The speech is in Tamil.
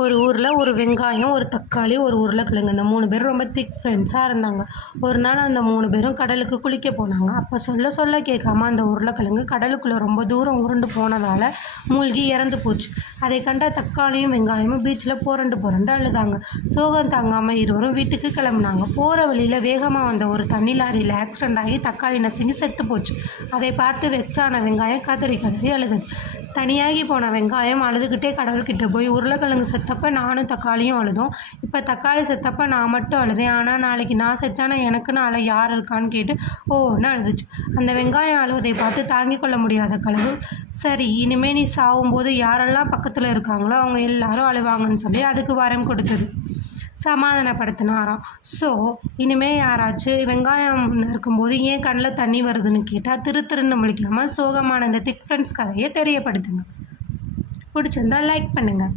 ஒரு ஊரில் ஒரு வெங்காயம், ஒரு தக்காளி, ஒரு உருளைக்கிழங்கு இந்த 3 பேரும் ரொம்ப திக் ஃப்ரெண்ட்ஸாக இருந்தாங்க. ஒரு நாள் அந்த 3 பேரும் கடலுக்கு குளிக்க போனாங்க. அப்போ சொல்ல கேட்காம அந்த உருளைக்கிழங்கு கடலுக்குள்ளே ரொம்ப தூரம் உருண்டு போனதால் மூழ்கி இறந்து போச்சு. அதை கண்ட தக்காளியும் வெங்காயமும் பீச்சில் புரண்டு அழுதாங்க. சோகம் தாங்காமல் இருவரும் வீட்டுக்கு கிளம்புனாங்க. போகிற வழியில் வேகமாக வந்த ஒரு தண்ணி லாரியில் ஆக்சிடெண்ட் ஆகி தக்காளி நசுங்கி செத்து போச்சு. அதை பார்த்து வெக்ஸான வெங்காயம் கதறி அழுகுது. தனியாகி போன வெங்காயம் அழுதுகிட்டே கடவுள்கிட்ட போய், உருளைக்கிழங்கு செத்தப்போ நானும் தக்காளியும் அழுதோம், இப்போ தக்காளி செத்தப்போ நான் மட்டும் அழுதேன், ஆனால் நாளைக்கு நான் செத்தானா எனக்குன்னு அழ யார் இருக்கான்னு கேட்டு ஓன்னு அழுதுச்சு. அந்த வெங்காயம் அழுவதை பார்த்து தாங்கிக் கொள்ள முடியாத கடவுள், சரி இனிமேல் நீ சாகும்போது யாரெல்லாம் பக்கத்தில் இருக்காங்களோ அவங்க எல்லாரும் அழுவாங்கன்னு சொல்லி அதுக்கு வரம் கொடுத்தது. சமாதானப்படுத்தினாராம். ஸோ இனிமேல் யாராச்சும் வெங்காயம் இருக்கும்போது ஏன் கண்ணில் தண்ணி வருதுன்னு கேட்டால் திருன்னு முழிக்காமல் சோகமான இந்த திக் ஃப்ரெண்ட்ஸ் கதையை தெரியப்படுத்துங்க. பிடிச்சிருந்தா லைக் பண்ணுங்கள்.